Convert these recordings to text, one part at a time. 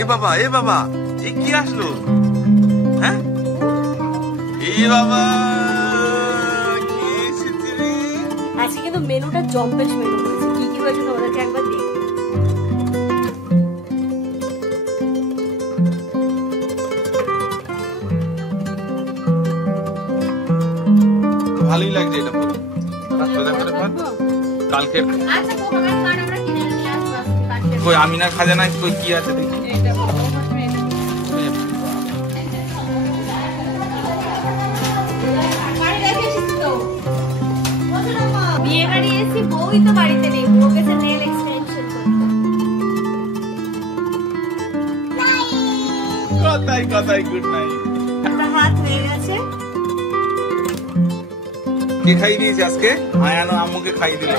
এ বাবা এ কি আসলো? হ্যাঁ এ বাবা কি এসেছে রে? আজকে কিন্তু মেনুটা জম্পেশ মেনু হয়েছে। কি কি হয়েছে তোমাদেরকে একবার দেখি। ভালোই লাগছে এটা পরে। কালকে কই আমিনার খাজানায় কই কি আছে দেখি। বিয়ে বাড়ি এসেছি, বউই তো বাড়িতে নেই, বউ গেছে নেল এক্সটেনশন করতে। কথাই গুড নাইট। একটা হাত হয়ে গেছে। কে খাই দিয়েছে আজকে? আয়ানো আম্মুকে খাই দিল।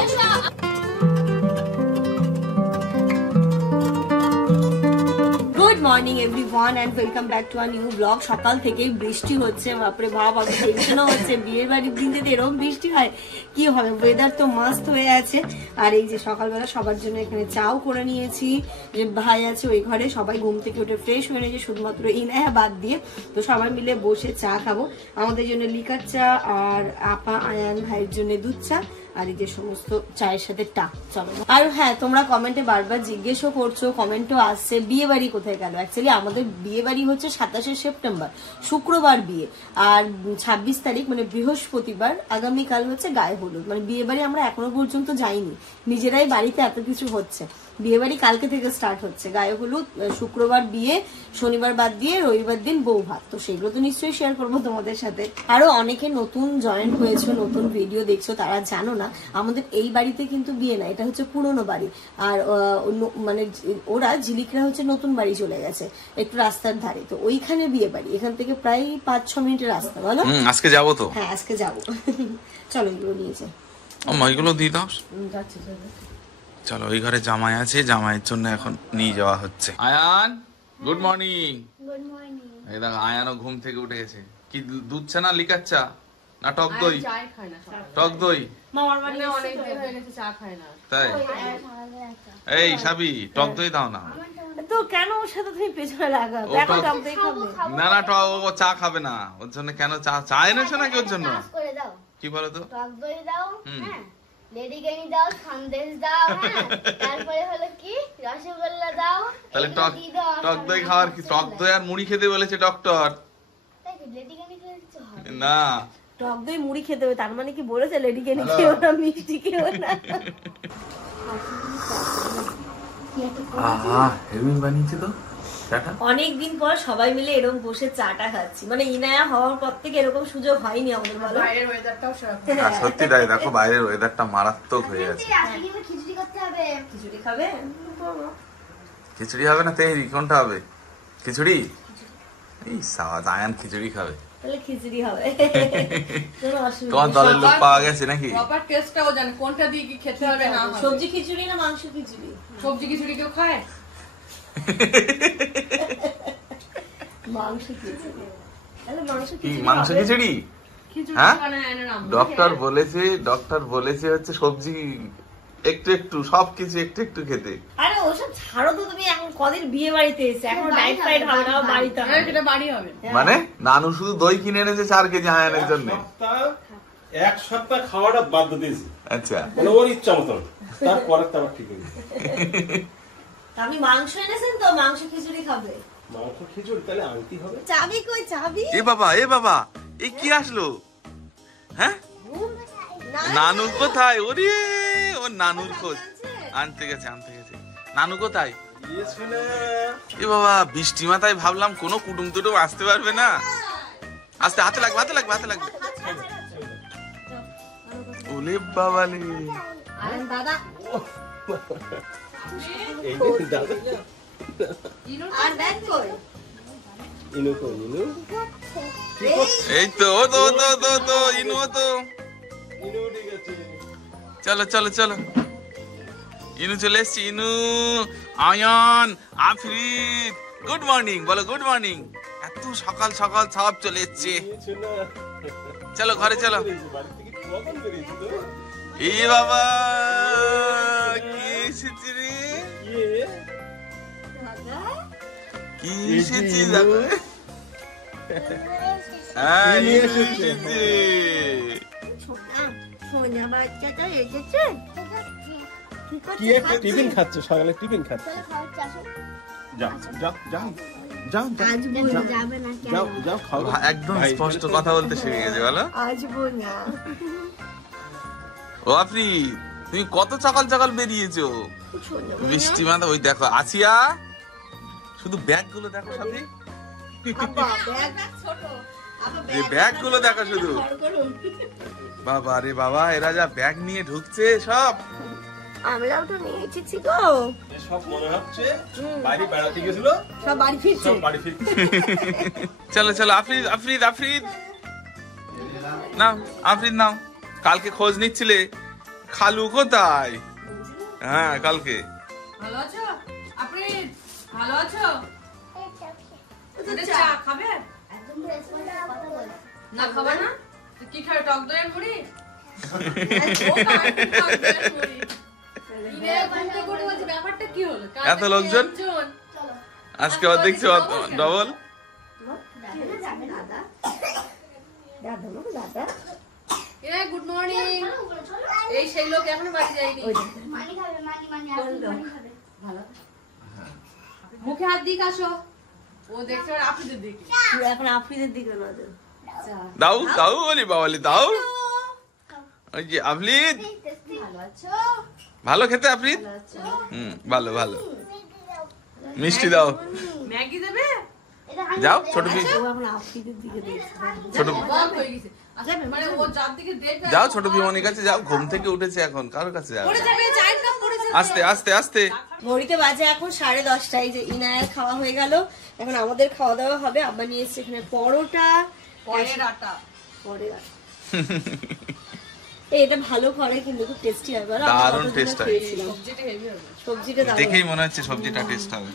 Good morning everyone and welcome back to a new blog. সকাল থেকেই বৃষ্টি হচ্ছে, বাপরে বাপ, আমি টেনশনও হচ্ছে। বিয়ের বাড়ির দিনে এরকম বৃষ্টি হয় কি হবে? ওয়েদার তো মাস্ট হয়ে আছে। আর এই যে সকালবেলা সবার জন্য এখানে চাও করে নিয়েছি। যে ভাই আছে ওই ঘরে, সবাই ঘুম থেকে উঠে ফ্রেশ হয়ে নিয়েছে, শুধুমাত্র ইনায়া বাদ দিয়ে। তো সবাই মিলে বসে চা খাবো। আমাদের জন্য লিকার চা, আর আপা আয়ান ভাইয়ের জন্য দুধ চা, আর এই যে সমস্ত চায়ের সাথে টা। চলো। আর হ্যাঁ, তোমরা কমেন্টে বারবার জিজ্ঞেসও করছো, কমেন্টও আসছে বিয়ে বাড়ি কোথায় গেল। অ্যাকচুয়ালি আমাদের বিয়ে বাড়ি হচ্ছে 27শে সেপ্টেম্বর, শুক্রবার বিয়ে। আর 26 তারিখ মানে বৃহস্পতিবার আগামীকাল হচ্ছে গায়ে হলুদ। মানে বিয়ে বাড়ি আমরা এখনো পর্যন্ত যাইনি, নিজেরাই বাড়িতে এত কিছু হচ্ছে। বিয়ে বাড়ি কালকে থেকে স্টার্ট হচ্ছে, গায়ে হলুদ শুক্রবার বিয়ে, শনিবার বাদ দিয়ে রবিবার দিন বউ ভাত। তো সেগুলো তো নিশ্চয়ই শেয়ার করবো তোমাদের সাথে। আরো অনেকে নতুন জয়েন হয়েছে, নতুন ভিডিও দেখছো, তারা জানো না আমাদের এই বাড়িতে কিন্তু বিয়ে না, এটা হচ্ছে পুরনো বাড়ি। আর মানে ওরা ঝিলিকরা হচ্ছে নতুন বাড়ি চলে গেছে একটু রাস্তার ধারে, তো ওইখানে বিয়ে বাড়ি। এখান থেকে প্রায় 5-6 মিনিটের রাস্তা। বলো আজকে যাবো তো? হ্যাঁ আজকে যাবো। চলো এগুলো নিয়েছে, এগুলো দিয়ে দাও। যাচ্ছে চলো, ওই ঘরে জামাই আছে, জামাইয়ের জন্য এখন নিয়ে যাওয়া হচ্ছে। Ayan good morning. Good morning. এই দেখো আয়ানও ঘুম থেকে উঠে গেছে। কি দুধ চা না লিকার চা না টক দই? টক দই। তাই? এই সাবি, টক দই দাও না। তো কেন ওর সাথে তুমি পেছনে লাগাও? দেখো টক দই খাবে না না, টক ও চা খাবে না। ওর জন্য কেন চা এনেছো নাকি ওর জন্য? কি বলো তো? টক দই দাও, হ্যাঁ, লেডিকেনি দাও, সন্দেশ দাও, হ্যাঁ, তারপরে হলো কি রসগোল্লা দাও। তাহলে টক দই খাওয়ার কি? টক দই আর মুড়ি খেতে বলেছে ডক্টর। তাই কি লেডিকেনি খেলে কিছু হবে না? টক দই মুড়ি খেতে হবে, তার মানে কি বলেছে লেডিকেনি খেও না, মিষ্টি খেও না? আহা হেভি বানিয়েছে তো চাটা। অনেকদিন পর সবাই মিলে এরকম বসে চাটা খাচ্ছি, মানে ইনায়া হওয়ার পর থেকে এরকম সুযোগ হয়নি আমাদের। বলো বাইরের ওয়েদারটাও সেরকম। সত্যি তাই, দেখো বাইরের ওয়েদারটা মারাত্মক হয়ে আছে। আজকে কিন্তু খিচুড়ি করতে হবে। খিচুড়ি খাবে? খিচুড়ি হবে না তেহরি? কোনটা হবে? খিচুড়ি? এই সাওয়াজ আয়ান খিচুড়ি খাবে। তাহলে খিচুড়ি হবে। কোনো অসুবিধা তোমার দলের লোক পাওয়া গেছে নাকি? প্রপার টেস্টটাও জানে কোনটা দিয়ে কি খেতে হবে না হবে। সবজি খিচুড়ি না মাংস খিচুড়ি? সবজি খিচুড়ি কেউ খায়? মাংস খিচুড়ি। তাহলে মাংস কি খিচুড়ি মাংস হবে? খিচুড়ি? হ্যাঁ, ডক্টর বলেছে হচ্ছে সবজি একটু একটু, সবকিছু একটু একটু খেতে। আরে ওসব ছাড়ো তো, তুমি এখন কদিন বিয়ে বাড়িতে এসে, এখন ডাইট ফাইট হবে না, বাড়িতে হবে। এটা বাড়ি হবে। মানে নানু শুধু দই কিনে এনেছে 4 কেজি আয়ানের জন্য। এক সপ্তাহ খাওয়াটা বাদ দিয়েছি। আচ্ছা, মানে ওর ইচ্ছা মতন, তারপরে তো আবার ঠিক হয়েছে। আপনি মাংস এনেছেন তো, মাংস খিচুড়ি খাবে? মাংস খিচুড়ি তাহলে আনতে হবে। চাবি কই? চাবি? এ বাবা এ কি আসলো? হ্যাঁ, নানু কোথায়? ওরে ওর নানুর খোঁজ আনতে গেছে। নানু কোথায়? এ বাবা, বৃষ্টি মাথায় ভাবলাম কোনো কুটুম টুটুম আসতে পারবে না। আসতে হাতে লাগবে। ওলে বাবালে, দাদা এই যে দাদা আর দেখ কই? ইনু কই? ইনু এই তো ইনু তো। ইনু ঠিক আছে। চলো ইনু চলে এসছি। ইনু, আয়ান, আফরিদ, গুড মর্নিং বলো। Good morning. এত সকাল সকাল সব চলে এসছে। চলো ঘরে চলো। বাড়ি থেকে কখন বেরিয়েছি তো? এই বাবা কি এসেছে রে? কি এসেছি দেখো। হ্যাঁ এসেছে। সোনা বাচ্চাটা এসেছে। কি একটা টিফিন খাচ্ছে, সকালে টিফিন খাচ্ছে। যাও যাও যাও যাও আজ বোনা যাবে না কেন? যাও যাও খাও। একদম স্পষ্ট কথা বলতে শিখে গেছে বলো। আজ বোনা ও আপনি তুমি কত সকাল সকাল বেরিয়েছো বৃষ্টি মাথা। ওই দেখো আসিয়া, শুধু ব্যাগ গুলো দেখো সাথে, এই ব্যাগ গুলো দেখো শুধু। বাবা রে বাবা, এরা যা ব্যাগ নিয়ে ঢুকছে সব। আমরাও তো নিয়ে এসেছি গো। সব মনে হচ্ছে বাড়ি বেড়াতে গেছিল, সব বাড়ি ফিরছে। সব বাড়ি ফিরছে। চলো চলো আফরিদ আফরিদ আফরিদ নাও, আফরিদ নাও। কালকে খোঁজ নিচ্ছিলে খালু কোথায়? হ্যাঁ কালকে। ভালো আছো আফরিদ? ভালো আছো? চা খাবে না? খাবে না? কি খাবে? টক দইয়ের মুড়ি? ব্যাপারটা কি হলো? এত লোকজন আজকে আবার দেখছি ডবল। Good morning. এই সেই লোক এখনো বাড়ি যায়নি। মুখে হাত দিক আসো। ও দেখছে আফ্রিদের দিকে। এখন আফ্রিদের দিকে নজর। দাও দাও বলি বাবালি দাও। ওই যে আফরিদ ভালো খেতে। আফরিদ ভালো ভালো। মিষ্টি দাও। ম্যাগি দেবে? যাও ছোট পি, এখন আফ্রিদের দিকে দেখছে। ছোট বল হয়ে গেছে। আচ্ছা মানে ও যার দিকে দেখবে। যাও ছোট পিমনির কাছে যাও, ঘুম থেকে উঠেছে এখন, কারোর কাছে যাও। পড়ে যাবে, চায়ের কাপ পড়ে যাবে। আস্তে আস্তে আস্তে। ঘড়িতে বাজে এখন 10:30। যে ইনায়ের খাওয়া হয়ে গেল, এখন আমাদের খাওয়া দাওয়া হবে। আব্বা নিয়ে এসছে এখানে পরোটা, পরের আটা। পরের আটা। এটা ভালো করে কিন্তু খুব টেস্টি হয়। বলো দারুণ টেস্ট হয়। সবজিটা হেভি হবে। সবজিটা দারুণ। দেখেই মনে হচ্ছে সবজিটা টেস্ট হবে।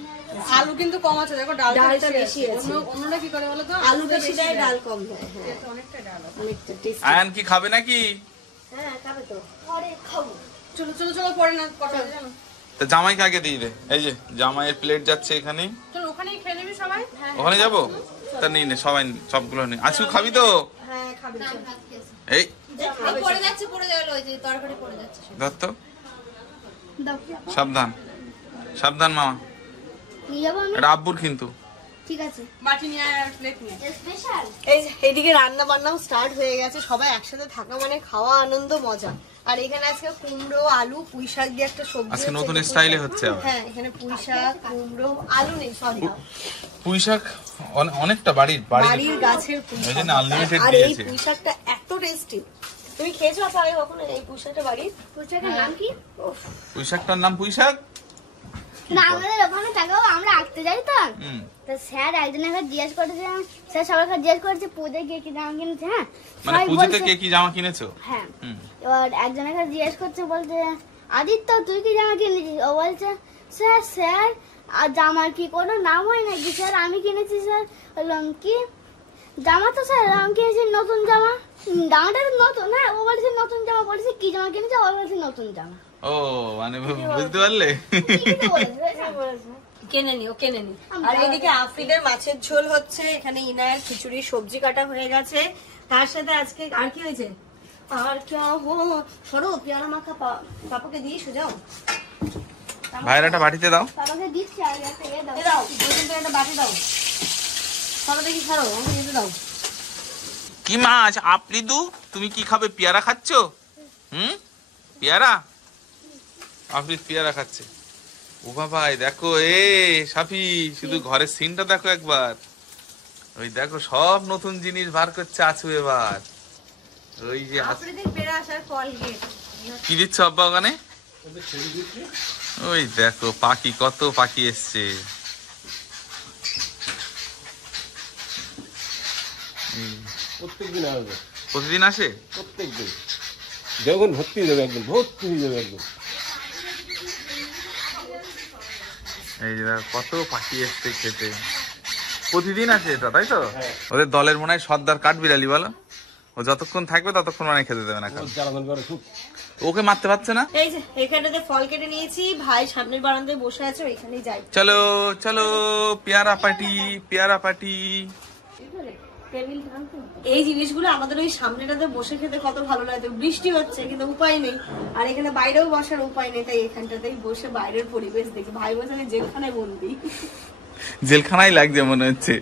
আলু কিন্তু কম আছে, দেখো ডালটা ডালটা বেশি বেশি আছে। আছে। অন্যরা কি করে বলো তো? আলু বেশি দেয়, ডাল কম দেয়। হ্যাঁ এটা অনেকটা ডাল আছে। অনেকটা টেস্টি। আয়ান কি খাবে নাকি? হ্যাঁ খাবে তো। চলো চলো চলো পরে না কথা জানো। তো জামাইকে আগে দিয়ে দে। এই যে জামাইয়ের প্লেট যাচ্ছে এখানে, চলো ওখানেই খেয়ে নিবি সবাই। ওখানে যাবো। তা নেই নে সবাই, সবগুলো নেই। আজু খাবি তো? হ্যাঁ খাবে। এই পড়ে যাচ্ছে ওই যে তরকারি পড়ে যাচ্ছে। ধর তো, সাবধান সাবধান মামা, নিয়ে যাবো আমি। এটা আব্বুর কিন্তু। ঠিক আছে। বাটি নিয়ে আয় আর প্লেট নিয়ে। স্পেশাল। এই যে এইদিকে রান্না বান্নাও স্টার্ট হয়ে গেছে। সবাই একসাথে থাকা মানে খাওয়া, আনন্দ, মজা। আর এখানে আজকে কুমড়ো, আলু, পুঁই শাক দিয়ে একটা সবজি আজকে হচ্ছে। নতুন স্টাইলে হচ্ছে আবার। হ্যাঁ এখানে পুঁই শাক, কুমড়ো, আলু নেই সরি, পুঁই শাক অনেকটা বাড়ির বাড়ির গাছের পুঁই ওই শাক। জন্য unlimited আর এই দিয়েছে। পুঁই শাকটা এত টেস্টি। তুমি খেয়েছো আপা আগে কখনো এই পুঁই শাকটা বাড়ির? পুঁইশাকের নাম কি? পুঁই শাকটার নাম পুঁই শাক। না আমাদের ওখানে থাকবো, আমরা আঁকতে যাই তো। তো স্যার একজনের কাছে জিজ্ঞেস করেছে, স্যার সবার কাছে জিজ্ঞেস করেছে পূজায় কে কি জামা কিনেছে। হ্যাঁ মানে সবাই পুজোতে বলছে- কে কি জামা কিনেছো? হ্যাঁ এবার একজনের কাছে জিজ্ঞেস করছে, বলছে আদিত্য তুই কি জামা কিনেছিস? ও বলছে স্যার স্যার আর জামার কি কোনো নাম হয় নাকি স্যার? আমি কিনেছি স্যার। বললাম কি জামা? তো স্যার আমি কিনেছি নতুন জামা। জামাটা তো নতুন। হ্যাঁ ও বলছে নতুন জামা। বলছে কি জামা কিনেছে? ও বলছে নতুন জামা। ও মানে বুঝতে পারলে? ঠিকই তো বলেছে। কেনে নি, ও কেনে নি। আর এদিকে আফ্রিদের মাছের ঝোল হচ্ছে, এখানে ইনায়ের খিচুড়ি, সবজি কাটা হয়ে গেছে। তার সাথে আজকে আর কি হয়েছে? আর কি সরো পেয়ারা মাখা পাপাকে দিয়ে সোজাও। ভাইরাটা বাটিতে দাও। বাবাকে দিচ্ছি আর একটা এ দাও। এ দাও, দুজন তো একটা বাটি দাও। সরো দেখি, সরো আমাকে দিতে দাও। কি মাছ আফ্রিদু? তুমি কি খাবে? পেয়ারা খাচ্ছো? পেয়ারা? আফ্রিদ পেয়ারা খাচ্ছে। ও বাবা দেখো, সাফি শুধু ঘরের সিনটা দেখো একবার। ওই দেখো সব নতুন জিনিস বার করছে আছু এবার। ওই যে আফ্রিদের বেড়ে আসার ফল গেট। কি দিচ্ছ আব্বা ওখানে? ওই দেখো পাখি, কত পাখি এসছে। প্রত্যেকদিন আসবে, প্রতিদিন আসে? প্রত্যেকদিন যখন ভর্তি হয়ে যাবে, একদম ভর্তি হয়ে যাবে একদম। এই যে দেখো কত পাখি এসছে খেতে। প্রতিদিন আসে এটা, তাই তো? ওদের দলের মনে হয় সর্দার কাঠবিড়ালি বলো। ও যতক্ষণ থাকবে ততক্ষণ মানে খেতে দেবে না। জ্বালাতন করে খুব। ওকে মারতে পারছে না। এই যে এখানটাতে ফল কেটে নিয়েছি, ভাই সামনের বারান্দায় বসে আছে, ওইখানেই যাই। চলো চলো পেয়ারা পার্টি, পেয়ারা পার্টি। এই জিনিসগুলো আমাদের ওই সামনেটাতে বসে খেতে কত ভালো লাগে। বৃষ্টি হচ্ছে কিন্তু উপায় নেই, আর এখানে বাইরেও বসার উপায় নেই, তাই এখানটাতেই বসে বাইরের পরিবেশ দেখি। ভাই বলছে আমি জেলখানায় বন্দি। জেলখানাই লাগছে মনে হচ্ছে।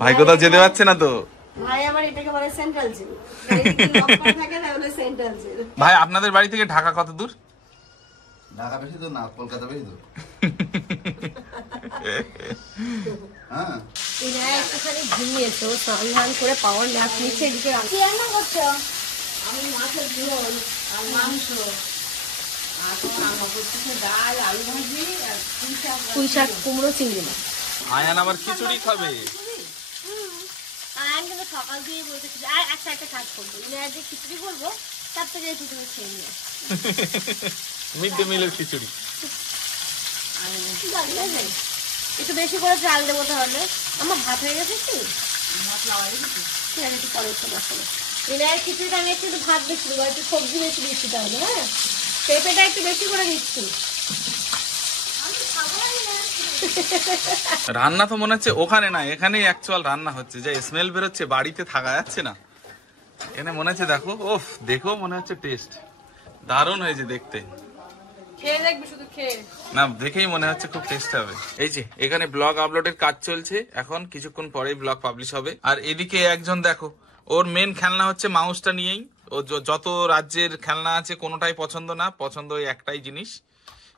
ভাই কোথাও যেতে পারছে না তো। ভাই আমার এটাকে বলে সেন্ট্রাল জেল। থাকে না, ওটা সেন্ট্রাল জেল। ভাই আপনাদের বাড়ি থেকে ঢাকা কত দূর? ঢাকা বেশি দূর না, কলকাতা বেশি দূর। হ্যাঁ একটুখানি ঘুমিয়েছে, ও স্নান করে পাওয়ার ন্যাপ নিচ্ছে। এদিকে কি রান্না করছো? আমি মাছের ঝোল আর মাংস আর তোমার আমার করছি ডাল, আলু ভাজি আর পুঁই শাক, কুমড়ো, চিংড়ি মাছ। আয়ান আবার খিচুড়ি খাবে। আমি কিন্তু সকাল দিয়ে বলতেছি আচ্ছা একটা কাজ করবো, যে খিচুড়ি করবো তার থেকে খিচুড়ি খেয়ে নিয়ে মিড ডে মিলের খিচুড়ি। একটু বেশি করে চাল দেবো তাহলে। আমার ভাত হয়ে গেছে কি? ভাত লাগাই দিচ্ছি, ঠিক আছে, একটু পরে একটু বসাবো। বিনায়ের খিচুড়িটা আমি একটু ভাত বেশি দেবো, একটু সবজি বেশি দিচ্ছি তাহলে। হ্যাঁ, পেঁপেটা একটু বেশি করে দিচ্ছি। রান্না তো মনে হচ্ছে ওখানে না, এখানেই অ্যাকচুয়াল রান্না হচ্ছে। যে স্মেল বেরোচ্ছে, বাড়িতে থাকা যাচ্ছে না। এখানে মনে হচ্ছে, দেখো ওফ, দেখো মনে হচ্ছে টেস্ট দারুণ হয়েছে দেখতে। খেয়ে দেখবি, শুধু খেয়ে। না দেখেই মনে হচ্ছে খুব টেস্ট হবে। এই যে এখানে ব্লগ আপলোডের কাজ চলছে, এখন কিছুক্ষণ পরেই ব্লগ পাবলিশ হবে। আর এদিকে একজন দেখো, ওর মেন খেলনা হচ্ছে মাউসটা নিয়েই। ও যত রাজ্যের খেলনা আছে কোনোটাই পছন্দ না, পছন্দ ওই একটাই জিনিস।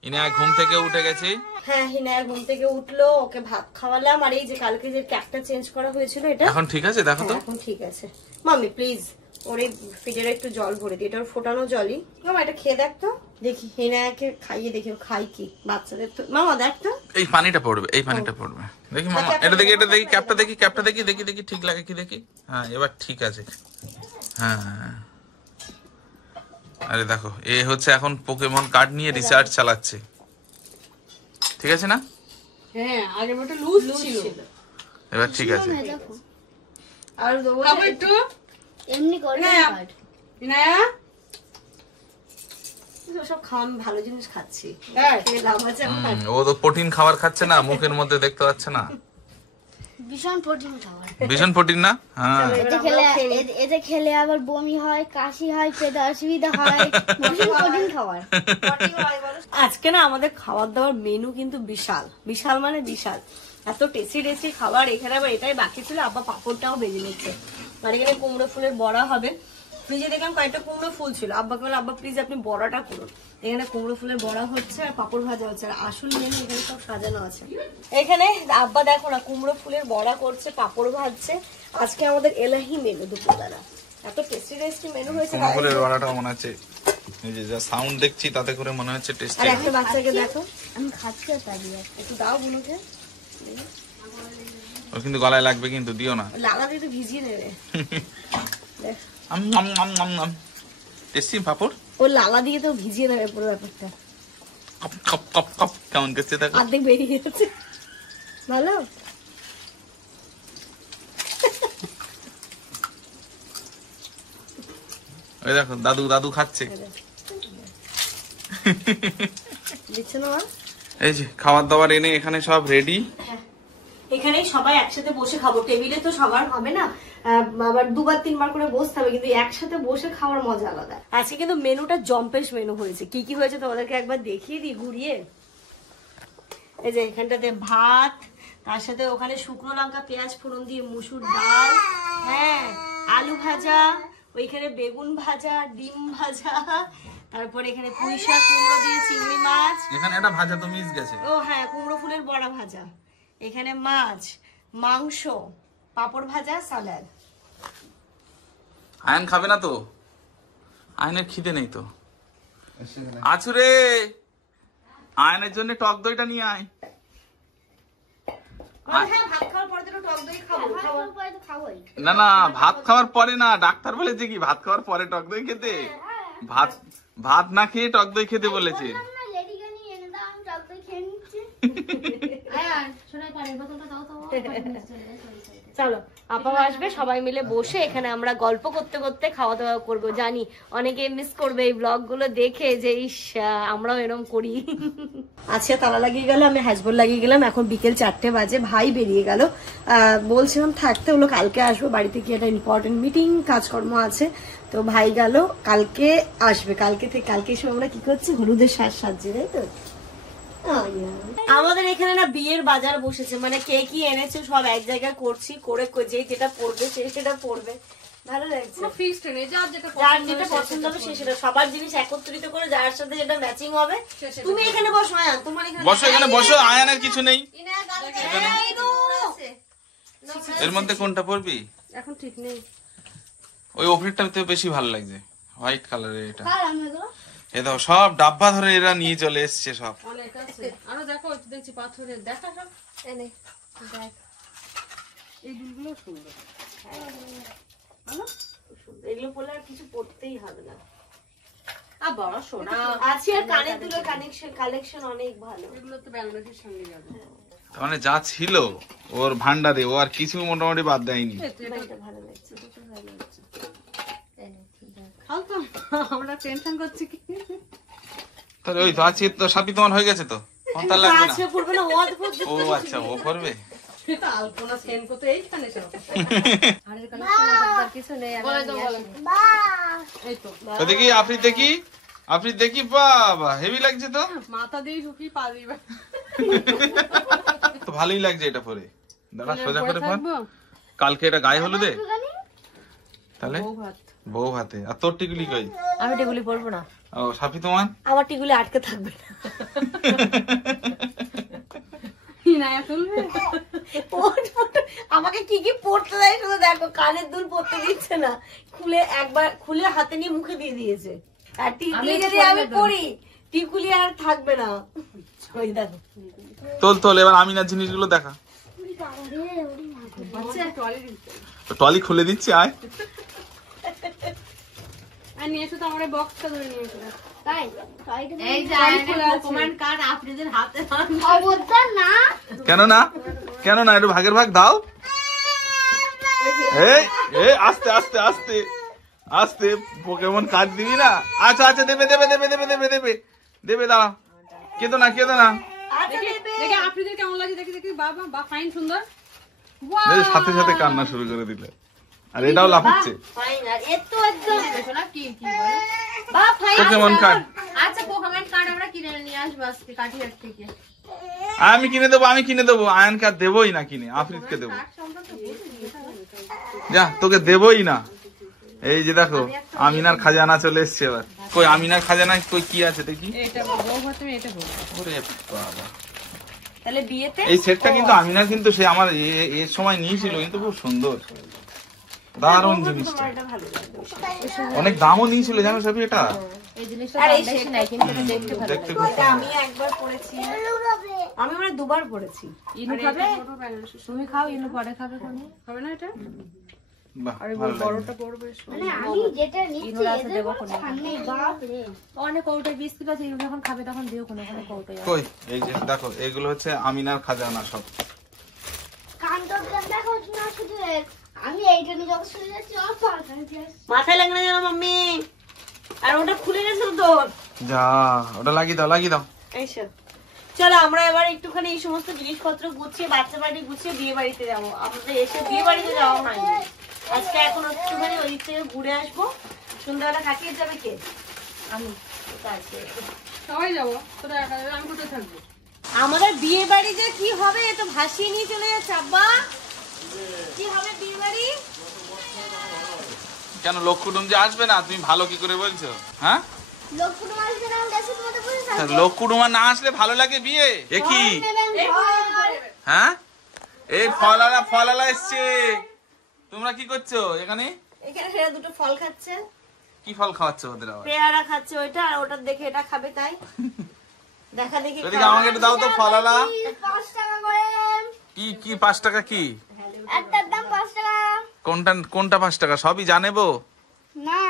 ইনা ঘুম থেকে উঠে গেছে। হ্যাঁ, হিনায়া ঘুম থেকে উঠলো, ওকে ভাত খাওয়ালাম। আর এই যে কালকে যে ক্যাপটা চেঞ্জ করা হয়েছিল, এটা এখন ঠিক আছে, দেখো তো। এখন ঠিক আছে। মামি প্লিজ ওর এই ফিডারে একটু জল ভরে দিই, এটা ওর ফোটানো জলই। মামা এটা খেয়ে দেখ তো, দেখি হিনায়াকে খাইয়ে দেখি ও খাই কি বাচ্চাদের। তো মামা দেখ তো, এই পানিটা পড়বে, এই পানিটা পড়বে। দেখি মামা, এটা দেখি, এটা দেখি, ক্যাপটা দেখি, ক্যাপটা দেখি, দেখি দেখি ঠিক লাগে কি দেখি। হ্যাঁ এবার ঠিক আছে। হ্যাঁ আরে দেখো, এ হচ্ছে এখন পোকেমন কার্ড নিয়ে রিসার্চ চালাচ্ছে। ঠিক আছে না? হ্যাঁ, আগের মতো লুজ ছিল। এবার ঠিক আছে। দেখো আর দেবো খাবো একটু? এমনি করে বিনায়া সব খাওয়া, আমি ভালো জিনিস খাচ্ছি। হ্যাঁ, খেয়ে লাভ আছে আমার। ও তো প্রোটিন খাবার খাচ্ছে না, মুখের মধ্যে দেখতে পাচ্ছে না। ভীষণ প্রোটিন খাবার। ভীষণ প্রোটিন না? হ্যাঁ এতে খেলে আবার বমি হয়, কাশি হয়, পেটে অসুবিধা হয়। ভীষণ প্রোটিন খাবার। আজকে না আমাদের খাবার দাবার মেনু কিন্তু বিশাল বিশাল, মানে বিশাল। এত টেস্টি টেস্টি খাবার। এখানে আবার এটাই বাকি ছিল, আব্বা পাপড়টাও ভেজে নিচ্ছে। আর এখানে কুমড়ো ফুলের বড়া হবে। ফ্রিজে দেখলাম কয়েকটা কুমড়ো ফুল ছিল, আব্বাকে বলে আব্বা প্লিজ আপনি বড়াটা করুন। এখানে কুমড়ো ফুলের বড়া হচ্ছে আর পাপড় ভাজা হচ্ছে। আর আসল মেনু এখানে সব সাজানো আছে। এখানে আব্বা দেখো না, কুমড়ো ফুলের বড়া করছে, পাপড় ভাজছে। আজকে আমাদের এলাহি মেনু দুপুরবেলা। এত টেস্টি টেস্টি মেনু হয়েছে। কুমড়োর বড়াটা মনে হচ্ছে, এই যে যা সাউন্ড দেখছি তাতে করে মনে হচ্ছে আর টেস্টি। একটা বাচ্চাকে দেখো, আমি খাচ্ছি পারি একটু দাও বুনুকে। ও কিন্তু গলায় লাগবে, কিন্তু দিও না। লালা দিয়ে তো ভিজিয়ে নেবে। টেস্টি পাপড়, ও লালা দিয়ে তো ভিজিয়ে নেবে পুরো ব্যাপারটা। কপ কপ কপ কপ কেমন করছে দেখো। অর্ধেক বেরিয়ে গেছে। ভালো। ওই দেখো দাদু, দাদু খাচ্ছে। দিচ্ছে না মা? এই যে খাবার দাবার এনে এখানে সব রেডি। এখানে সবাই একসাথে বসে খাবো। টেবিলে তো সবার হবে না, আবার দুবার তিনবার করে বসতে হবে, কিন্তু একসাথে বসে খাওয়ার মজা আলাদা। আজকে কিন্তু মেনুটা জম্পেশ মেনু হয়েছে। কি কি হয়েছে তোমাদেরকে একবার দেখিয়ে দিই ঘুরিয়ে। এই যে এখানটাতে ভাত, তার সাথে ওখানে শুকনো লঙ্কা পেঁয়াজ ফোড়ন দিয়ে মুসুর ডাল, হ্যাঁ আলু ভাজা, ওইখানে বেগুন ভাজা, ডিম ভাজা, তারপরে এখানে পুঁই শাক, কুমড়ো দিয়ে চিংড়ি মাছ, এখানে একটা ভাজা তো মিস গেছে। ও হ্যাঁ কুমড়ো ফুলের বড়া ভাজা, এখানে মাছ, মাংস, পাপড় ভাজা, সালাদ। আয়ন খাবে না তো? আয়নের খিদে নেই তো? আছু রে, আয়নের জন্য টক দইটা নিয়ে আয়। হ্যাঁ ভাত খাওয়ার পরে তো টক দই খাবো। খাবোই। না না, ভাত খাওয়ার পরে না, ডাক্তার বলেছে কি ভাত খাওয়ার পরে টক দই খেতে। ভাত ভাত না খেয়ে টক দই খেতে বলেছে। আমি টক দই খেয়ে নিচ্ছি। চলো আপাও আসবে, সবাই মিলে বসে এখানে আমরা গল্প করতে করতে খাওয়া দাওয়া করবো। জানি অনেকে মিস করবে এই ব্লগ গুলো দেখে যে ইস আমরাও এরকম করি। আচ্ছা তালা লাগিয়ে গেল, আমি হ্যাজবল লাগিয়ে গেলাম, এখন বিকেল 4টে বাজে। ভাই বেরিয়ে গেল, বলছিলাম থাকতে, হলো কালকে আসবো, বাড়িতে কি একটা ইম্পর্টেন্ট মিটিং কাজকর্ম আছে, তো ভাই গেল, কালকে আসবে। কালকে এসে আমরা কি করছি, হলুদের সাজ সাজছি, তাই তো। আমাদের এখানে না বিয়ের বাজার বসেছে, মানে কে কি এনেছে সব এক জায়গায় করছি, করে যে যেটা পড়বে সে সেটা পড়বে, ভালো লাগছে। যার যেটা পছন্দ হবে সে সেটা, সবার জিনিস একত্রিত করে যার সাথে যেটা ম্যাচিং হবে। তুমি এখানে বসো, আয়ান তোমার এখানে বসো, এখানে বসো। আয়ানের কিছু নেই এর মধ্যে, কোনটা পরবি এখন ঠিক নেই। ওই ওপরেরটাতে বেশি ভালো লাগছে, হোয়াইট কালারের। এটা এ দাও, সব ডাব্বা ধরে এরা নিয়ে চলে এসছে সব। আরো দেখো দেখছি পাথরের, দেখা সব এনে দেখ, এই দুলগুলো সুন্দর, এগুলো পড়লে আর কিছু পড়তেই হবে না। আর বড় সোনা আছে, আর কানের দুলের কালেকশন অনেক ভালো। এগুলো তো বেনারসির সঙ্গে যাবে। মানে যা ছিল ওর ভান্ডারে, ও আর কিছু মোটামুটি বাদ দেয়নি। এটা ভালো লাগছে। ফালতু আমরা টেনশন করছি কি, তাহলে ওই তো আছে তো, সাথী তোমার হয়ে গেছে তো, কোনটা লাগবে না? আজকে পড়বে না, ও আচ্ছা, ও করবে। এটা আলপনা সেন করতে এইখানে সব আরের কালেকশন আর কিছু নেই। বলে দাও, বলে এই তো তো দেখি আপনি দেখি, বাবা হেভি লাগছে তো, মাথা দিয়ে ঢুকি পা দিবা, তো ভালোই লাগছে এটা পরে। দাঁড়া সোজা করে পর, কালকে এটা গায়ে হলুদে, তাহলে বউ হাতে। আর তোর টিকুলি কই? আমি টিকুলি পরবো না। ও সাফি তোমার? আমার টিকুলি আটকে থাকবে না। আমাকে কি কি পড়তে দেয় শুধু দেখো, কানের দুল পড়তে দিচ্ছে না, খুলে হাতে নিয়ে মুখে দিয়ে দিয়েছে। আর টিকুলি যদি আমি পরি, টিকুলি আর থাকবে না। ওই দেখো, তোল এবার আমিনার জিনিসগুলো দেখা। টলি খুলে দিচ্ছি, আয়। আর নিয়ে এসো তো আমার বক্সটা ধরে নিয়ে এসো। তাই এই যে কমেন্ট কার্ড আপনাদের হাতে অবদান না, কেন না একটু ভাগের ভাগ দাও। এই আস্তে আস্তে আস্তে আস্তে, পোকেমন কার্ড দিবি না? আচ্ছা দেবে দাঁড়া, কেঁদো না। দেখি আপনাদের কেমন লাগে, দেখি বাবা বা ফাইন সুন্দর, সাথে সাথে কান্না শুরু করে দিলে, আর এটাও লাফাচ্ছে। পোকেমন কার্ড, আচ্ছা পোকেমন কার্ড আমরা কিনে নিয়ে আসবো আজকে কাঠিয়ার থেকে। আমি কিনে দেবো, আয়ানকে আর দেবোই না কিনে, আফ্রিদকে দেবো। যা, তোকে দেবোই না। এই যে দেখো, আমিনার খাজানা চলে এসছে এবার। কই আমিনার খাজানা, কই কি আছে দেখি। ওরে বাবা, তাহলে বিয়েতে এই সেটটা কিন্তু আমিনার, কিন্তু সে আমার এর সময় নিয়েছিল, কিন্তু খুব সুন্দর, দারুণ জিনিসটা। অনেক দামও নিয়েছিল জানো সবই এটা। দেখতে খুব সুন্দর। আমি একবার পড়েছি, আমি মানে দুবার পড়েছি। তুমি খাও, ইনু পরে খাবে, খাবে না এটা। বাহ, ভালো লাগছে। মানে আমি যেটা নিচ্ছি এদের সামনে বাপ রে, অনেক কৌটায় বিস্কুট আছে, ইনু যখন খাবে তখন দিও কোনো কৌটায়। কই এই যে দেখো, এগুলো হচ্ছে আমিনার খাজানা সব। কান্তর দেখো না, শুধু আমি এইটা নিয়ে যখন শুনে যাচ্ছি আমার পা কাটছে। মাথায় লাগবে না মাম্মি, আর ওটা খুলে গেছে তোর। যা, ওটা লাগিয়ে দাও। এইসো, চলো আমরা এবার একটুখানি এই সমস্ত জিনিসপত্র গুছিয়ে, বাচ্চা বাড়ি গুছিয়ে বিয়ে বাড়িতে যাবো। আমাদের এসে বিয়ে বাড়িতে যাওয়া হয়নি আজকে, এখন একটুখানি ওই দিক থেকে ঘুরে আসবো। সন্ধ্যাবেলা কাটিয়ে যাবে কে? আমি। সবাই যাবো, তোরা একা যাবে, আমি কোথায় থাকবো? আমাদের বিয়ে বাড়ি যে কি হবে, এ তো ভাসিয়ে নিয়ে চলে যাচ্ছে। আব্বা কি হবে বিয়ে বাড়ি? কেন লোক কুটুম যে আসবে না, তুমি ভালো কি করে বলছো? হ্যাঁ, লোক পুরো আসবে না, দেশের মধ্যে বসে লোক কুটুমা না আসলে ভালো লাগে বিয়ে? এ কি? হ্যাঁ, এই ফলালা এসছে। তোমরা কি করছো এখানে? এখানে সেরা দুটো ফল খাচ্ছে। কি ফল খাওয়াচ্ছ ওদের আবার? পেয়ারা খাচ্ছে ওইটা, আর ওটার দেখে এটা খাবে, তাই দেখা দেখি। ওদিকে আমাকে একটু দাও তো ফলালা। 5 টাকা করে। কি 5 টাকা? কি একটার দাম 5 টাকা। কোনটা 5 টাকা? সবই জানেবো না,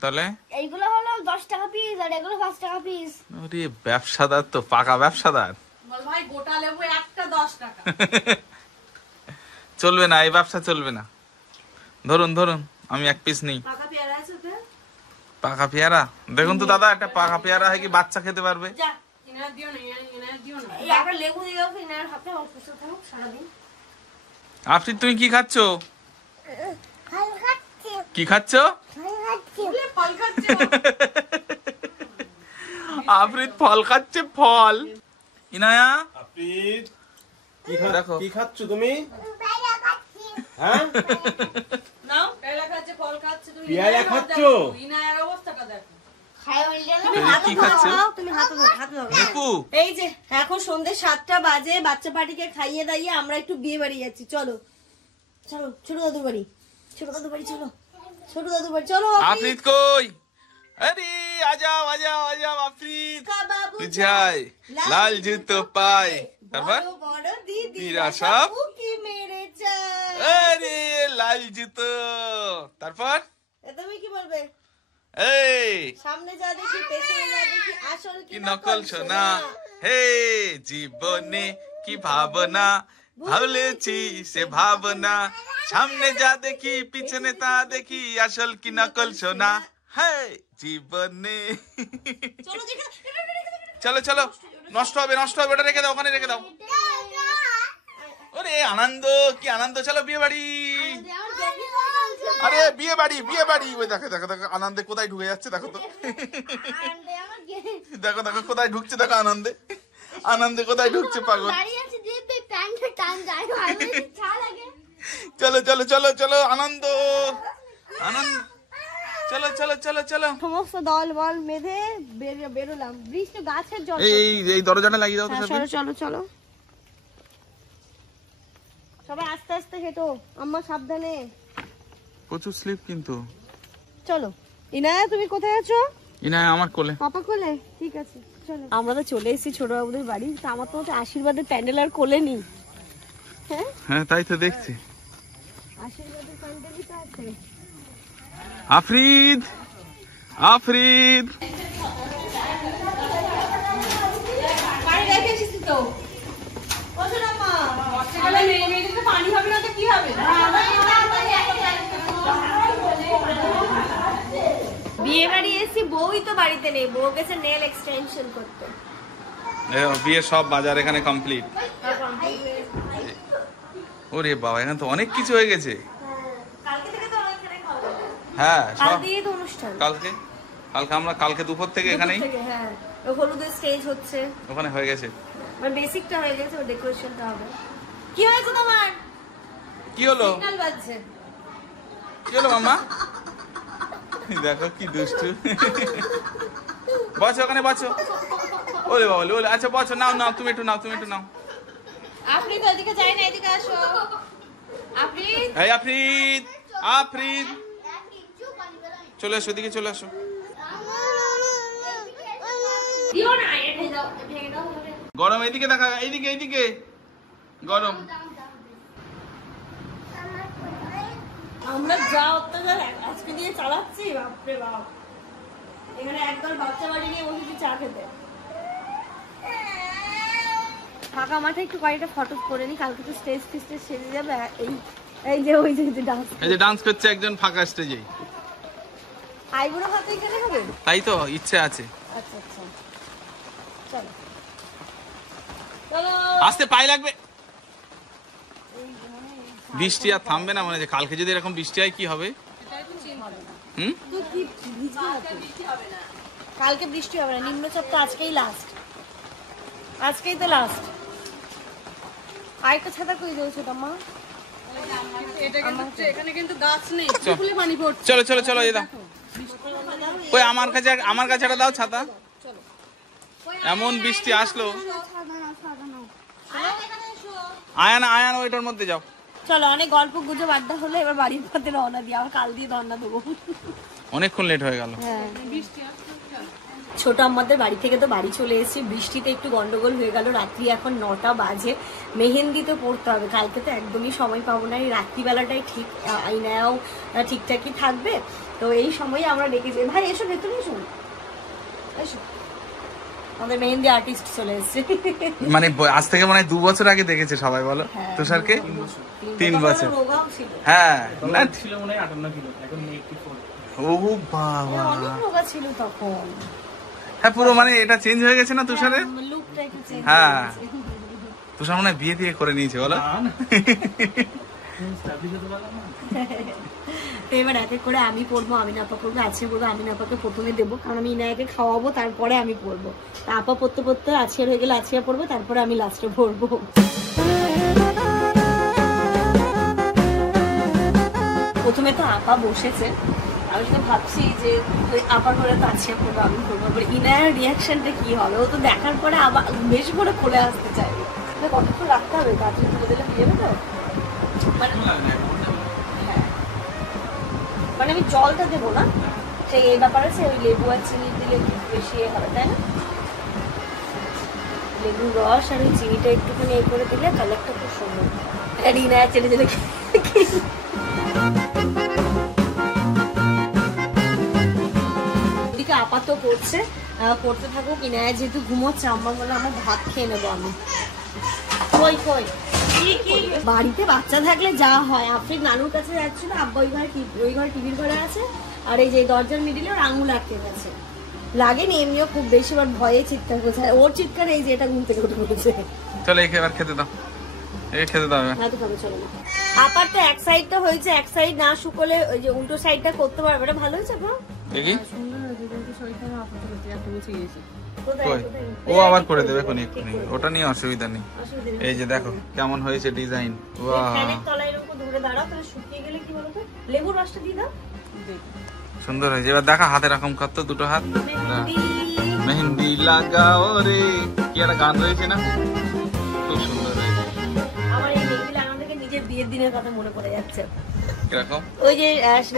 তাহলে এইগুলো হলো 10 টাকা পিস, আর এগুলো 5 টাকা পিস। ওরে ব্যবসাদার তো, পাকা ব্যবসাদার। বল ভাই গোটা লেবু একটা 10 টাকা। চলবে না, এই ব্যবসা চলবে না। ধরুন ধরুন, আমি এক পিস নিই। পাকা পেয়ারা আছে ওটা? পাকা পেয়ারা দেখুন তো দাদা, একটা পাকা পেয়ারা হয় কি বাচ্চা খেতে পারবে? যা, ইনার দিও না, ইনার দিও না। এই একটা লেবু দিয়ে দাও তো, ইনার হাতে অফিস থাকুক সারাদিন। আফরিদ তুমি কি খাচ্ছ? কি খাচ্ছ? ফল খাচ্ছে ও। আফরিদ ফল খাচ্ছে, ফল। ইনায়া আফরিদ দেখো। কি খাচ্ছ তুমি? হ্যাঁ নাও, পেয়ারা খাচ্ছে, ফল খাচ্ছে, তুমি পেয়ারা ইনার খাচ্ছ? দেখো, ইনার অবস্থাটা দেখো। কি খাচ্ছ? তুমি হাতে ধরো, হাতে ধরো। নিপু এই যে এখন সন্ধ্যে 7টা বাজে, বাচ্চা পার্টিকে খাইয়ে দাইয়ে আমরা একটু বিয়ে বাড়ি যাচ্ছি। চলো চলো, ছোট দাদুর বাড়ি, ছোট দাদুর বাড়ি, চলো ছোট দাদুর বাড়ি, চলো। আফরিদ কই? আরে আজাও আজাও আজাও আফরিদ, বাবু পीछे आए, लाल जूतो पाए। তারপর বড় বড় দিদি দিদিরা সব কি মেরে চায়। আরে লাল জুতো। তারপর তুমি কি বলবে? এই সামনে যা দেখি, পেছনে যা দেখি, আসল কি নকল সোনা। হে জীবনে কি ভাবনা, ভাবলেছি সে ভাবনা, সামনে যা দেখি পিছনে তা দেখি, আসল কি নকল সোনা। হে জীবনে। চলো যেখানে চলো চলো, নষ্ট হবে নষ্ট হবে, ওটা রেখে দাও, ওখানে রেখে দাও। ওরে আনন্দ, কি আনন্দ, চলো বিয়ে বাড়ি। আরে বিয়ে বাড়ি বিয়ে বাড়ি, ওই দেখো দেখো দেখো আনন্দে কোথায় ঢুকে যাচ্ছে, দেখো তো। দেখো দেখো কোথায় ঢুকছে, দেখো আনন্দে, আনন্দে কোথায় ঢুকছে পাগল। চলো চলো চলো চলো, আনন্দ আনন্দ, চলো চলো চলো চলো। সমস্ত দল বল মেধে বেরোলাম। বৃষ্টি গাছের জল। এই দরজাটা লাগিয়ে দাও তো। চলো চলো চলো, সবাই আস্তে আস্তে হেঁটো, আম্মা সাবধানে। প্রচুর স্লিপ কিন্তু। চলো ইনায়া, তুমি কোথায় আছো? ইনায়া আমার কোলে। পাপা কোলে? ঠিক আছে চলো। আমরা তো চলে এসেছি ছোট বাবুদের বাড়ি। তো আমার তো আশীর্বাদের প্যান্ডেল আর কোলে নি। হ্যাঁ হ্যাঁ তাই তো দেখছি। আশীর্বাদের প্যান্ডেলই তো আছে। আফরিদ আফরিদ বাড়ি রেখে এসেছি তো। ওঠো না মা, বর্ষাকালে মেয়েদের পানি হবে না তো কি হবে? বিয়ে বাড়ি এসেছি, বউই তো বাড়িতে নেই, বউ গেছে নেল এক্সটেনশন করতে। বিয়ে সব বাজার এখানে কমপ্লিট। ওরে বাবা, এখানে তো অনেক কিছু হয়ে গেছে। কালকে থেকে তো আমরা এখানে খাওয়া দাওয়া। হ্যাঁ কাল সব দিয়ে তো অনুষ্ঠান। কালকে কালকে আমরা কালকে দুপুর থেকে এখানেই, দুপুর থেকে, হ্যাঁ ওই হলুদের স্টেজ হচ্ছে, ওখানে হয়ে গেছে। মানে বেসিকটা হয়ে গেছে, ওর ডেকোরেশনটা হবে। কি হয়েছে তোমার? কি হলো সিগন্যাল বাজছে। কি হলো মামা? দেখো কি দুষ্টু। বসো ওখানে বসো। ওরে বাবা ওলে, আচ্ছা বসো, নাও নাও, তুমি একটু নাও, তুমি একটু নাও। আপনি তো ওদিকে যাই না, এদিকে আসো। আপনি এই আফরিদ আফরিদ, চলে আসো, এদিকে চলে আসো। দিও না, এটা দাও, ভেঙে দাও। গরম এদিকে দেখা, এইদিকে এইদিকে গরম। আমরা যা অত্যাচার আজকে দিয়ে চালাচ্ছি, বাপরে বাপ। এখানে একদল বাচ্চা বাড়ি নিয়ে বসেছি চা খেতে। ফাঁকা মাঠে একটু কয়েকটা ফটো করে নি, কালকে তো স্টেজ ফিস্টে সেরে যাবে। এই যে ওই যে ডান্স, এই যে ডান্স করছে একজন ফাঁকা স্টেজে। আইবুড়ো হাতে এখানে হবে। তাই তো ইচ্ছে আছে। আচ্ছা আচ্ছা চলো চলো। আসতে পায়ে লাগবে। বৃষ্টি আর থামবে না মনে হচ্ছে। কালকে যদি এরকম বৃষ্টি হয় কি হবে? হুম, তুই কি ভিজবি না? কালকে বৃষ্টি হবে না, নিম্নচাপ তো আজকেই লাস্ট, আজকেই তো লাস্ট। আরেকটা ছাতা কই দিয়েছো তোমা? এটা কিন্তু এখানে কিন্তু গাছ নেই, ফুলে পানি পড়ছে। চলো চলো চলো, এই দাও। ওই আমার কাছে একটা দাও ছাতা। এমন বৃষ্টি আসলো। আয়ান আয়ান ওইটার মধ্যে যাও। চলো, অনেক গল্প গুজব আড্ডা হলো, এবার বাড়ির পথে রওনা দিয়ে, আবার কাল দিয়ে রওনা দেবো। অনেকক্ষণ লেট হয়ে গেল। ছোট আমাদের বাড়ি থেকে তো বাড়ি চলে এসেছি, বৃষ্টিতে একটু গন্ডগোল হয়ে গেল। রাত্রি এখন 9টা বাজে, মেহেন্দি তো পড়তে হবে, কালকে তো একদমই সময় পাবো না। এই রাত্রিবেলাটাই ঠিক, আইনাও ঠিকঠাকই থাকবে। তো এই সময় আমরা ডেকে যাই। ভাই এসো, ভেতরে এসো, এসো আমাদের মেহেন্দি আর্টিস্ট চলে এসেছে। মানে আজ থেকে মনে হয় 2 বছর আগে দেখেছে সবাই, বলো তুষারকে? 3 বছর। রোগাও ছিল। হ্যাঁ না ছিল মনে হয় 58 কিলো, এখন 84। ও বাবা, অনেক রোগা ছিল তখন। হ্যাঁ পুরো মানে এটা চেঞ্জ হয়ে গেছে না তুষারের? লুকটা একটু চেঞ্জ হ্যাঁ। হয়ে গেছে। তুষার মনে হয় বিয়ে দিয়ে করে নিয়েছে, বলো? তো এবার এক এক করে আমি পড়বো, আমি আপা পড়বো, আছে পড়বো। আমি আপাকে প্রথমে দেবো, কারণ আমি ইনায়াকে খাওয়াবো, তারপরে আমি পড়বো। আপা পড়তে পড়তে আছিয়ার হয়ে গেলে আছিয়া পড়বো, তারপরে আমি লাস্টে পড়বো। প্রথমে তো আপা বসেছে, আমি তো ভাবছি যে আপার ঘরে তো আছিয়া পড়বো, আমি পড়বো। ইনায়ার রিয়াকশনটা কি হবে, ও তো দেখার পরে আবার বেশি করে খোলে আসতে চাইবে। কতক্ষণ রাখতে হবে, তাড়াতাড়ি তুলে দিলে হয়ে যাবে তো? মানে আমি জলটা দেবো না, সেই এই ব্যাপার আছে। ওই লেবু আর চিনি দিলে বেশি হবে, তাই না? লেবুর রস আর ওই চিনিটা একটুখানি এ করে দিলে কালারটা খুব সুন্দর। রিনা চেটে চেটে ওদিকে আপাতত করছে, করতে থাকুক। ইনায়া যেহেতু ঘুমোচ্ছে, আমার বলে আমার ভাত খেয়ে নেবো আমি। কই কই বাড়িতে বাচ্চা থাকলে যা হয়, আফ্রিক নানুর কাছে যাচ্ছিল, আব্বা ওই ঘরে টিভির ঘরে আছে, আর এই যে দরজার মিডিলে ওর আঙুল আটকে গেছে। লাগেনি এমনিও খুব বেশি, বার ভয়ে চিৎকার করছে। ওর চিৎকার এই যে এটা ঘুম থেকে উঠে পড়েছে। চলো এবার খেতে দাও, খেতে দাও। হ্যাঁ তো খাবে, চলো না। আপার তো এক সাইডটা হয়েছে, এক সাইড না শুকলে ওই যে উল্টো সাইডটা করতে পারবে। এটা ভালো হয়েছে আপা? দেখি কোথায়? ও আবার করে দেবে এক্ষুনি, ওটা নিয়ে অসুবিধা নেই। এই যে দেখো কেমন হয়েছে ডিজাইন। ফ্যানের তলায় এরকম ধরে দাঁড়াও, তাহলে শুকিয়ে গেলে কি বলতো, লেবুর রসটা দিয়ে দাও। সুন্দর হয়েছে। এবার দেখা হাতে রকম কত, দুটো হাত। মেহেন্দি লাগাও রে, কি একটা গান রয়েছে না, খুব সুন্দর হয়েছে। আমার এই মেহেন্দি লাগানো থেকে নিজের বিয়ের দিনের কথা মনে পড়ে যাচ্ছে। কিরকম? ওই যে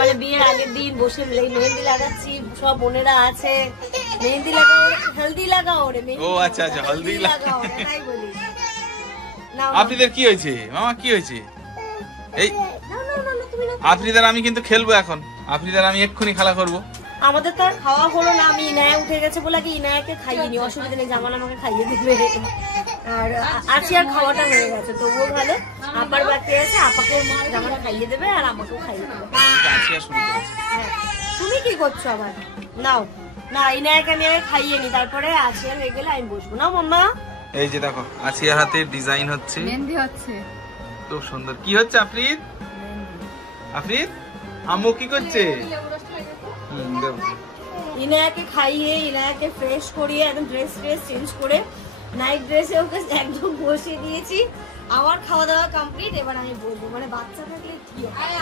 মানে বিয়ের আগের দিন বসে মেহেন্দি লাগাচ্ছি, সব বোনেরা আছে, মেহেন্দি লাগাও, হলদি লাগাও রে। ও আচ্ছা আচ্ছা, হলদি লাগাও, তাই বলি। আপনাদের কি হয়েছে মামা, কি হয়েছে? এই আফ্রিদার আমি কিন্তু খেলবো এখন, আফ্রিদার আমি এক্ষুনি খেলা করবো। আমাদের তো আর খাওয়া হলো না, আমি ইনায়া উঠে গেছে বলে কি ইনায়াকে খাইয়ে নি, অসুবিধা নেই, জামাল আমাকে খাইয়ে দিবে। আর আছি আর খাওয়াটা হয়ে গেছে, তবুও ভালো। আপার বাড়িতে আছে, আপাকে জামাল খাইয়ে দেবে আর আমাকেও খাইয়ে দেবে। হ্যাঁ, তুমি কি করছো আবার? নাও না, ইনায়াকে আমি আগে খাইয়ে নি, তারপরে আছি আর হয়ে গেলে আমি বসবো। নাও মাম্মা। এই যে দেখো আসিয়ার হাতে ডিজাইন হচ্ছে, মেহেন্দি হচ্ছে, খুব সুন্দর। কি হচ্ছে আফরিদ? আফরিদ আম্মু কি করছে? ইনায়াকে খাইয়ে, ইনায়াকে ফ্রেশ করিয়ে, একদম ড্রেস চেঞ্জ করে, নাইট ড্রেসে ওকে একদম বসিয়ে দিয়েছি। আমার খাওয়া দাওয়া কমপ্লিট, এবার আমি বলবো। মানে বাচ্চা থাকলে কি হয়,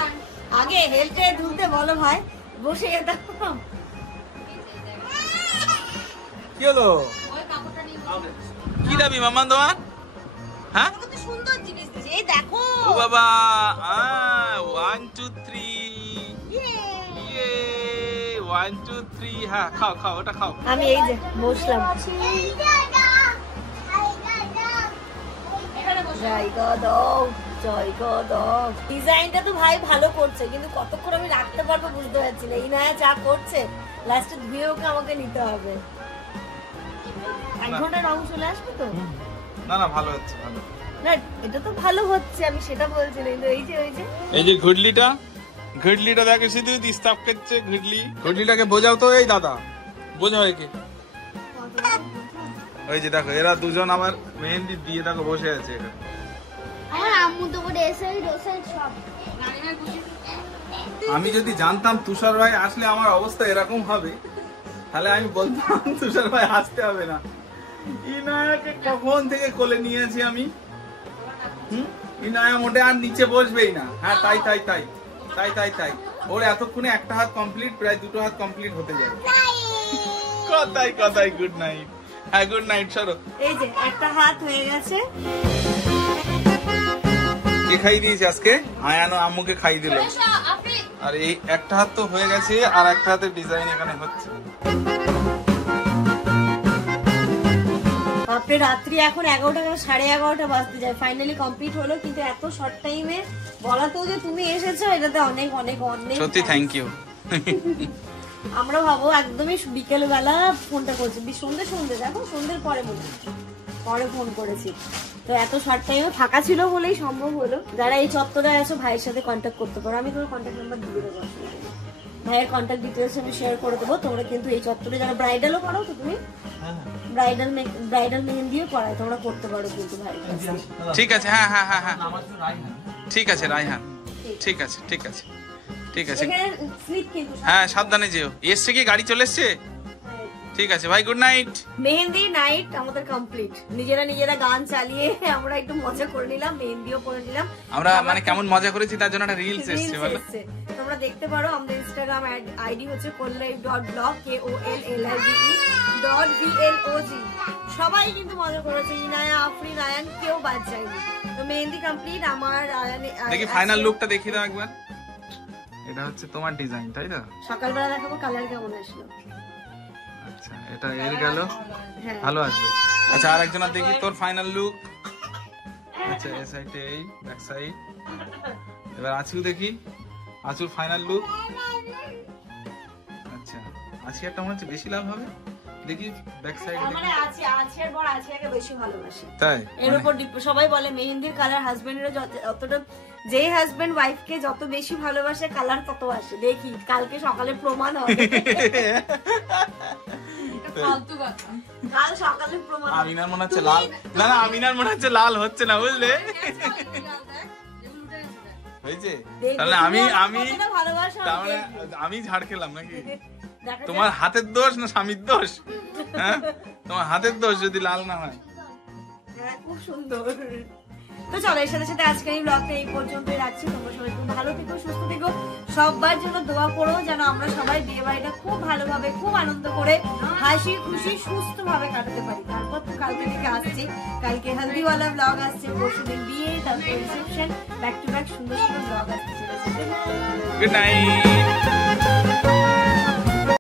আগে হেলতে দুলতে বলো ভাই, বসে যেতাম। কি হলো, কি দাবি মামা তোমার? হ্যাঁ সুন্দর জিনিস দিয়েছে, এই দেখো। ও বাবা, 1 2 3, 1 2 3। হ্যাঁ খাও খাও, ওটা খাও। আমি এই যে বসলাম। ডিজাইনটা তো ভাই ভালো করছে, কিন্তু কতক্ষণ আমি রাখতে পারবো বুঝতে পারছি না। ইনায়া যা করছে, লাস্টে ধুয়ে ওকে আমাকে নিতে হবে। 1 ঘন্টা রং চলে আসবে তো? না না, ভালো হচ্ছে, ভালো। না এটা তো ভালো হচ্ছে, আমি সেটা বলছি না, কিন্তু এই যে ঘুডলিটা দেখে শুধু ডিস্টার্ব করছে। ঘুডলিটাকে বোঝাও তো, এই দাদা বোঝাও একে। ওই যে দেখো এরা দুজন আমার মেহেন্দি দিয়ে দেখো বসে আছে এখানে। আমার আম্মু তো করে এসে সব। আমি যদি জানতাম তুষার ভাই আসলে আমার অবস্থা এরকম হবে, তাহলে আমি বলতাম তুষার ভাই আসতে হবে না। ইনায়াকে কখন থেকে কোলে নিয়েছি আমি, ইনায়া মোটে আর নিচে বসবেই না। হ্যাঁ তাই তাই তাই তাই তাই তাই ওর এতক্ষণে একটা হাত কমপ্লিট, প্রায় 2টো হাত কমপ্লিট হতে যায়। কথাই গুড নাইট। হ্যাঁ গুড নাইট। সরো, এই যে একটা হাত হয়ে গেছে। কে খাইয়ে দিয়েছে আজকে? আয়ানো আম্মুকে খাইয়ে দিল। আর এই একটা হাত তো হয়ে গেছে, আর একটা হাতের ডিজাইন এখানে হচ্ছে। বাপরে, রাত্রি এখন 11টা, 11:30 বাজতে যায়। ফাইনালি কমপ্লিট হলো, কিন্তু এত শর্ট টাইমে বলাতেও যে তুমি এসেছো, এটাতে অনেক অনেক অনেক সত্যি থ্যাংক ইউ। আমরা ভাবো একদমই বিকেল বেলা ফোনটা করছি, সন্ধ্যে দেখো সন্ধ্যের পরে পরে ফোন করেছি। তো এত শর্ট টাইমে ফাঁকা ছিল বলেই সম্ভব হলো। যারা এই চত্বরে আছো ভাইয়ের সাথে কন্ট্যাক্ট করতে পারো, আমি তোমার কন্ট্যাক্ট নাম্বার দিয়ে দেবো, ভাইয়ের কন্ট্যাক্ট ডিটেলস আমি শেয়ার করে দেবো। তোমরা কিন্তু এই চত্বরে যারা ব্রাইডালও করো তো তুমি ব্রাইডাল মেহেন্দিও করায়, তোমরা করতে পারো কিন্তু ভাই। ঠিক আছে, হ্যাঁ হ্যাঁ হ্যাঁ হ্যাঁ ঠিক আছে রায়হান, ঠিক আছে ঠিক আছে ঠিক আছে, হ্যাঁ সাবধানে যেও। এসছে কি গাড়ি চলে এসছে? ঠিক আছে ভাই, গুড নাইট। মেহেন্দি নাইট আমাদের কমপ্লিট, নিজেরা গান চালিয়ে আমরা একটু মজা করে নিলাম, মেহেন্দিও করে নিলাম। আমরা মানে কেমন মজা করেছি তার জন্য একটা রিলস এসছে বলো। তোমরা দেখতে পারো, আমাদের ইনস্টাগ্রাম আইডি হচ্ছে kolllive.vlog kolllive.vlog। সবাই কিন্তু মজা করেছে, ইনায়া আফরিন আয়ান কেউ বাদ যায়নি। তো মেহেন্দি কমপ্লিট আমার। দেখি ফাইনাল লুকটা দেখিয়ে দাও একবার। এটা হচ্ছে তোমার ডিজাইন তাই তো? সকালবেলা দেখাবো কালার কেমন আসলো। আচ্ছা এটা এর গেল, ভালো আসবে। আচ্ছা আর একজন দেখি তোর ফাইনাল লুক। আচ্ছা এই সাইডে, এই ব্যাক সাইড। এবার আঁচল দেখি, আঁচল ফাইনাল লুক। আচ্ছা আঁচিয়ারটা মনে হচ্ছে বেশি লাভ হবে, দেখি ব্যাক সাইড। মানে আঁচিয়ার বড় আঁচিয়াকে বেশি ভালোবাসে তাই, এর উপর সবাই বলে মেহেন্দির কালার হাজবেন্ডের যতটা, যে হাজবেন্ড ওয়াইফকে যত বেশি ভালোবাসে কালার তত আসে। দেখি কালকে সকালে প্রমাণ হবে, কাল সকালে প্রমাণ। আমিনার মনে হচ্ছে লাল, না না আমিনার মনে হচ্ছে লাল হচ্ছে না বুঝলে, হয়েছে? তাহলে আমি ঝাড় খেলাম নাকি? তোমার হাতের দোষ না স্বামীর দোষ? হ্যাঁ তোমার হাতের দোষ যদি লাল না হয়। হ্যাঁ খুব সুন্দর। তো চলো এর সাথে সাথে আজকের এই ব্লগটা এই পর্যন্তই রাখছি। তোমরা সবাই খুব ভালো থেকো, সুস্থ থেকো, সবার জন্য দোয়া করো যেন আমরা সবাই বিয়ে বাড়িটা খুব ভালোভাবে খুব আনন্দ করে হাসি খুশি সুস্থ ভাবে কাটাতে পারি। তারপর তো কালকে থেকে আসছি, কালকে হলদিওয়ালা ব্লগ আসছে, পরশুদিন বিয়ে, তারপর রিসেপশন, ব্যাক টু ব্যাক সুন্দর সুন্দর ব্লগ আসছে। Good night.